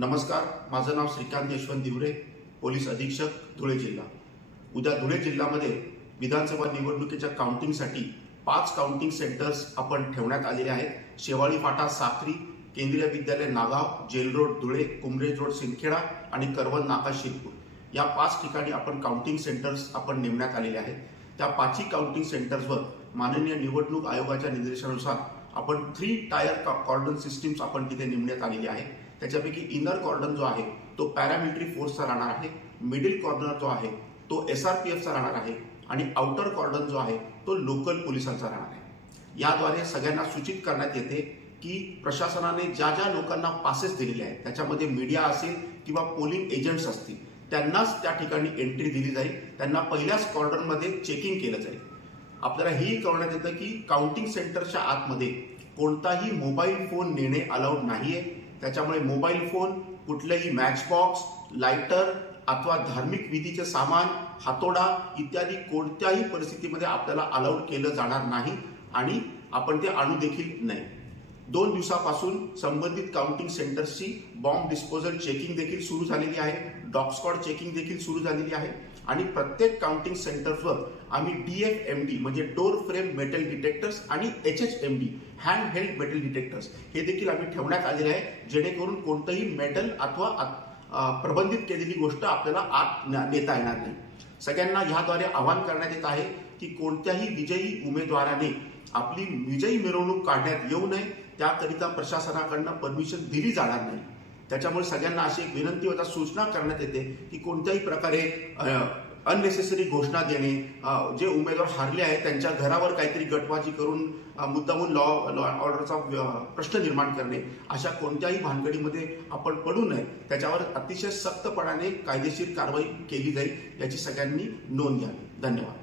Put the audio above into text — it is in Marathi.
नमस्कार, माझं नाव श्रीकांत यशवंत दिवरे, पोलीस अधीक्षक धुळे जिल्हा। उद्या धुळे जिल्ह्यामध्ये विधानसभा निवडणुकीच्या काउंटिंगसाठी 5 काउंटिंग सेंटर्स आपण ठेवण्यात आलेले आहेत। शेवाळी फाटा Sakri, Kendriya Vidyalaya Nagaon, jail road Dhule, Kumrej road Sindkheda आणि करवंद नाका शिरपूर या 5 ठिकाणी आपण काउंटिंग सेंटर्स आपण नेमण्यात आलेले आहेत। त्या 5ही काउंटिंग सेंटर्सवर माननीय निवडणूक आयोगाच्या निर्देशानुसार आपण 3 टायर कॉर्डन सिस्टीम्स आपण तिथे नेमण्यात आलेली आहे। त्याच्यापैकी इनर कॉर्डन जो आहे तो पॅरामिलिटरी फोर्सचा राहणार आहे, मिडिल कॉर्नर जो आहे तो SRPFचा राहणार आहे आणि आउटर कॉर्डन जो आहे तो लोकल पोलिसांचा राहणार आहे। याद्वारे सगळ्यांना सूचित करण्यात येते की प्रशासनाने ज्या ज्या लोकांना पासेस दिलेले आहेत त्याच्यामध्ये मीडिया असेल किंवा पोलिंग एजंट्स असतील त्यांनाच त्या ठिकाणी एंट्री दिली जाईल। त्यांना पहिल्याच कॉर्डनमध्ये चेकिंग केलं जाईल। आपल्याला हेही कळवण्यात येतं की काउंटिंग सेंटरच्या आतमध्ये कोणताही मोबाईल फोन नेणे अलाउड नाहीये। त्याच्यामुळे मोबाईल फोन, कुठलेही मॅच बॉक्स, लाइटर अथवा धार्मिक विधीचे सामान, हातोडा इत्यादी कोणत्याही परिस्थितीमध्ये आपल्याला अलाउड केलं जाणार नाही आणि आपण ते आणू देखील नाही। 2 दिवसापासून संबंधित काउंटिंग सेंटर्सची बॉम्ब डिस्पोजल चेकिंग देखील सुरू झालेली आहे, डॉग स्क्वॉड चेकिंग देखील सुरू झालेली आहे आणि प्रत्येक काउंटिंग सेंटर्सवर आम्ही DFMD म्हणजे डोर फ्रेम मेटल डिटेक्टर्स आणि HHMD hand held metal detectors हे देखील आम्ही ठेवण्यात आलेले आहे, जेणेकरून कोणतंही मेटल अथवा प्रबंधित केलेली गोष्ट आपल्याला आत नेता येणार नाही। सगळ्यांना याद्वारे आवाहन करण्यात येत आहे की कोणत्याही विजयी उमेदवाराने आपली विजयी मिरवणूक काढण्यात येऊ नये, त्याकरिता प्रशासनाकडून परमिशन दिली जाणार नाही। त्याच्यामुळे सगळ्यांना अशी एक विनंती होता, सूचना करण्यात येते की कोणत्याही प्रकारे अननेसेसरी घोषणा देणे, जे उमेदवार हारले आहेत त्यांच्या घरावर काहीतरी गटबाजी करून मुद्दामून लॉ ऑर्डरचा प्रश्न निर्माण करणे, अशा कोणत्याही भानगडीमध्ये आपण पडू नये। त्याच्यावर अतिशय सक्तपणाने कायदेशीर कारवाई केली जाईल याची सगळ्यांनी नोंद घ्यावी। धन्यवाद।